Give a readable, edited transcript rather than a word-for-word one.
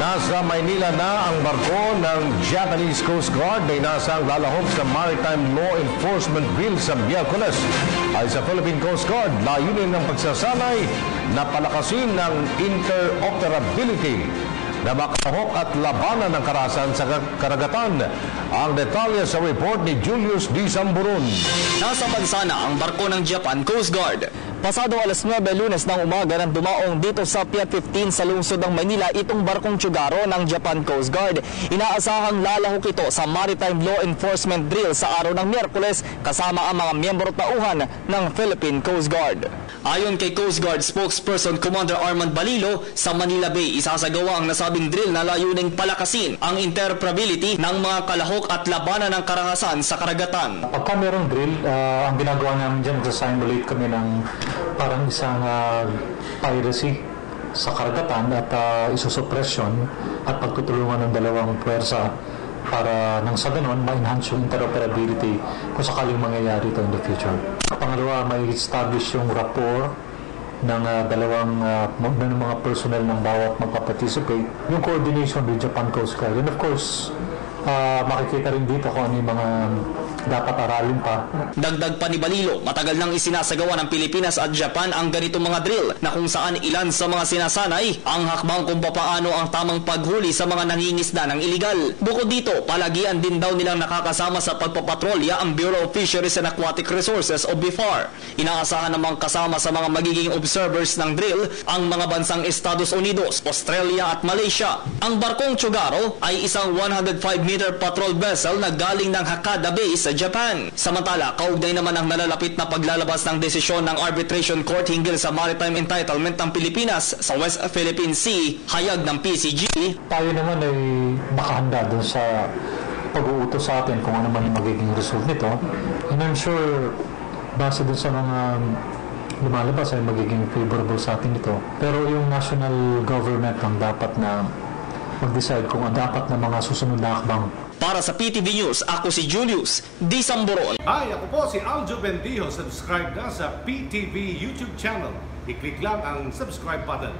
Nasa Maynila na ang barko ng Japanese Coast Guard na inasang lalahok sa Maritime Law Enforcement Drill sa Miyerkules. Ay sa Philippine Coast Guard, layunin ng pagsasanay na palakasin ng interoperability na makalahok at labanan ng karahasan sa karagatan. Ang detalye sa report ni Julius D. Samburon. Nasa bansa na ang barko ng Japan Coast Guard. Pasado alas 9 Lunes ng umaga nang dumaong dito sa Pier 15 sa lungsod ng Maynila itong barkong Tsugaru ng Japan Coast Guard. Inaasahang lalahok ito sa Maritime Law Enforcement Drill sa araw ng Miyerkules kasama ang mga miyembro tauhan ng Philippine Coast Guard. Ayon kay Coast Guard spokesperson Commander Armand Balilo, sa Manila Bay isasagawa ang nasabing drill na layuning palakasin ang interoperability ng mga kalahok at labanan ng karahasan sa karagatan. Pagka merong drill, ang ginagawa namin dyan, magsasimulate kami ng parang isang piracy sa karagatan at isusuppression at pagtutulungan ng dalawang puwersa para nang sa ganon ma-enhance yung interoperability kung sakaling mangyayari ito in the future. Pangalawa, may establish yung rapport ng dalawang ng mga personnel ng bawat magpa-participate, yung coordination with Japan Coast Guard. And of course, makikita rin dito kung ano yung mga dapat aralin pa. Dagdag pa ni Balilo, matagal nang isinasagawa ng Pilipinas at Japan ang ganitong mga drill na kung saan ilan sa mga sinasanay ang hakbang kung papaano ang tamang paghuli sa mga nangingisda ng iligal. Bukod dito, palagian din daw nilang nakakasama sa pagpapatrolya ang Bureau of Fisheries and Aquatic Resources o BIFAR. Inaasahan namang kasama sa mga magiging observers ng drill ang mga bansang Estados Unidos, Australia at Malaysia. Ang barkong Tsugaru ay isang 105-meter patrol vessel na galing ng Hakata Bay sa Japan. Samantala, kaugnay naman ang nalalapit na paglalabas ng desisyon ng Arbitration Court hinggil sa maritime entitlement ng Pilipinas sa West Philippine Sea, hayag ng PCG. Tayo naman ay makahanda dun sa pag-uutos sa atin kung ano man yung magiging result nito. And I'm sure, base dun sa mga lumalabas ay magiging favorable sa atin ito. Pero yung national government ang dapat na mag-decide kung ang dapat na mga susunod na akbang. Para sa PTV News, ako si Julius D. Samburon. Hi, ako po si Aljo Bendijo. Subscribe na sa PTV YouTube channel. I-click lang ang subscribe button.